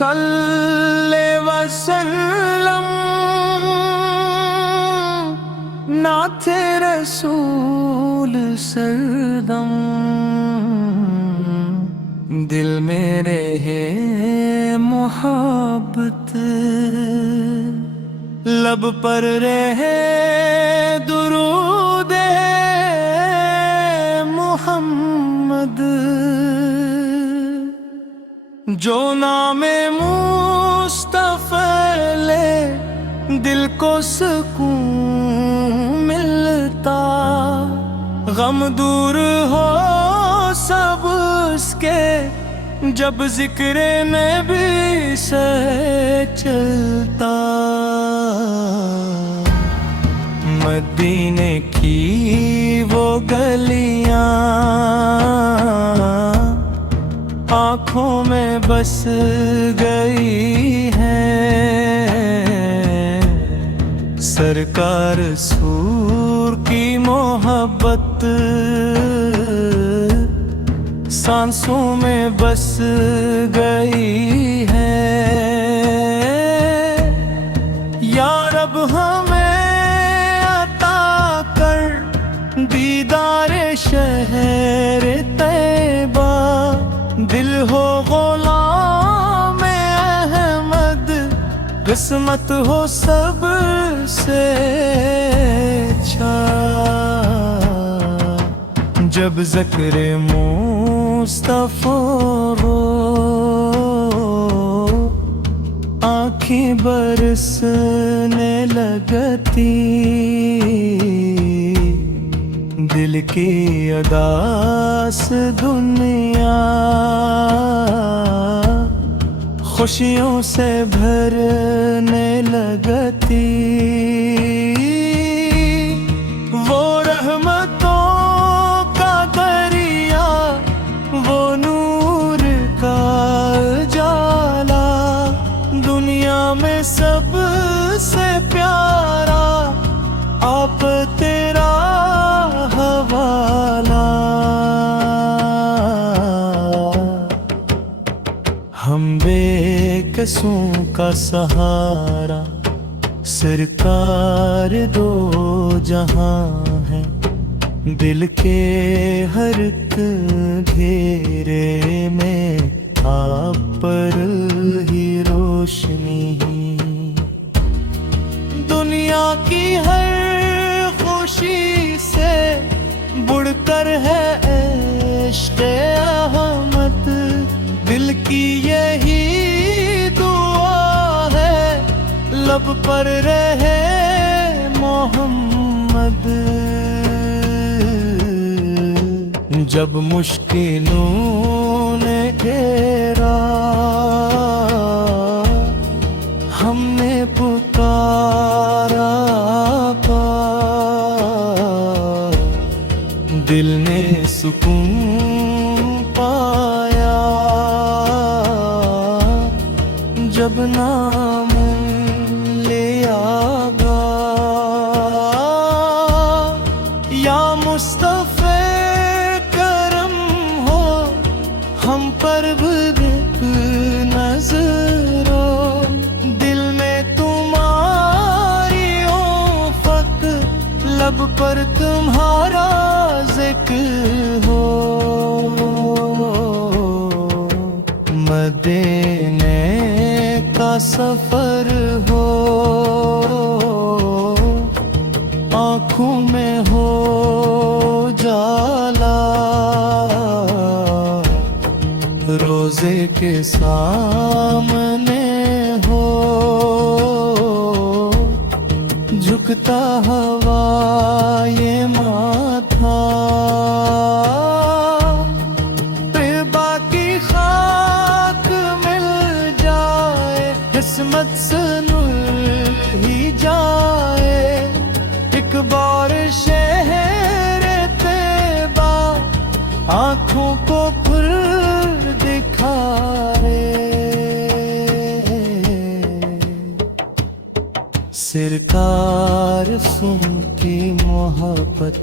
सल्ले वसल्लम नाथे रसूल सरदम। दिल मेरे है मोहब्बत, लब पर रहे दुरूद मोहम्मद। जो नामे मुस्तफा ले दिल को सुकून मिलता, गम दूर हो सब उसके जब जिक्र नबी से चलता। मदीने की वो गलियां आँखों में बस गई है, सरकार सूर की मोहब्बत सांसों में बस गई है। या रब हमें अता कर दीदारे शहर तैबा, दिल हो गुलाम अहमद, किस्मत हो सब से अच्छा। जब ज़िक्र मुस्तफा हो आँखें बरसने लगती, दिल की अदास दुनिया खुशियों से भरने लगती। वो रहमतों का दरिया, वो नूर का उजाला, दुनिया में सबसे प्यारा आप तेरा हवाला। हम बेकसों का सहारा, सरकार दो जहां है, दिल के हर एक घेरे में आप पर ही रोशनी। दुनिया की हर खुशी से बढ़कर है इश्क़ अहमद, दिल की यही दुआ है लब पर रहे मोहम्मद। जब मुश्किलों ने घेरा हमने पुकारा आपा, दिल ने सुकून पाया जब नाम लिया गा। या मुस्तफा करम हो हम पर भी नजरो, दिल में तुम्हारी उफ़क़, लब पर तुम्हारा ज़िक्र हो। मदीने का सफर हो आँखों में हो जाला, रोज़े के सामने हो झुकता हवा ये माथा। फिर बाकी खाक मिल जाए, किस्मत सुनुर ही जाए, एक बार शहर तैबा आँखों को फिर दिखाए। सरकार की मोहब्बत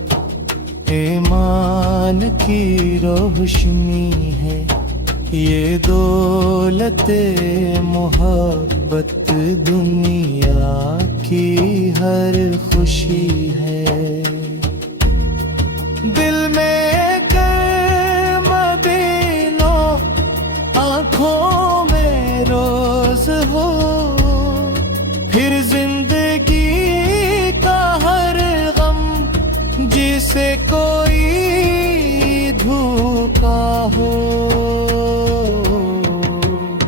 ईमान की रोशनी है, ये दौलते मोहब्बत दुनिया की हर खुशी है। दिल में कर मदीनो, आँखों में रोज हो, फिर जिंदगी का हर गम जिसे कोई धोखा हो।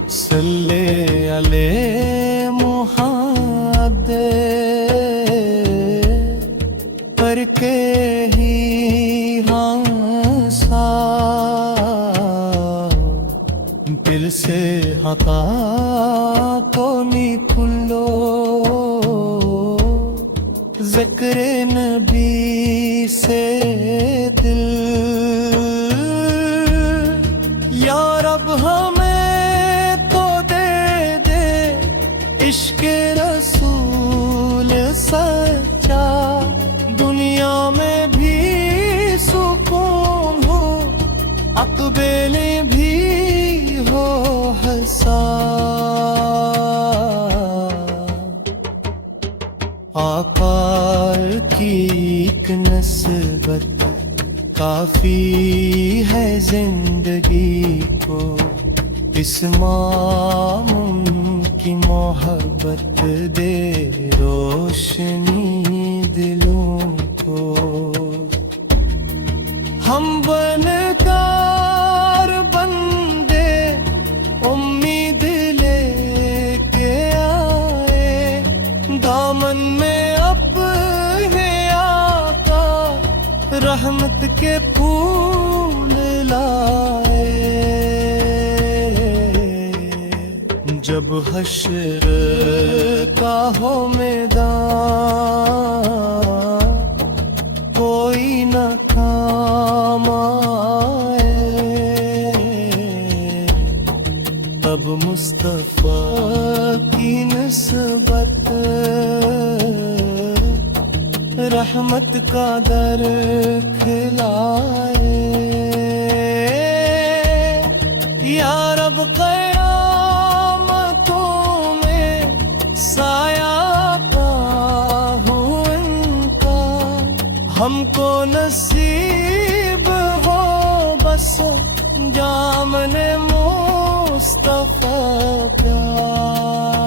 सल्ले अले मुहम्मद करके ही हंसा, दिल से हका तो निकुलो, ज़िक्र नबी से दिल। या रब हमें तो दे दे इश्क रसूल सच्चा, दुनिया में भी सुकून हो, अक़बाल भी हो हंसा। आका की एक नस्बत काफी है जिंदगी को, इस मामूम की मोहब्बत दे रोशनी दिलों को। हम बनकार बंदे उम्मीद लेके आए, दामन में अपने आका रहमत के फूल लाए। जब हश्र का हो मैदान, कोई न काम आए, तब मुस्तफा की निस्बत रहमत का दर खिलाए। या रब क़यामतों में साया का हो इनका, हमको नसीब हो बस जामने मुस्तफा प्यार।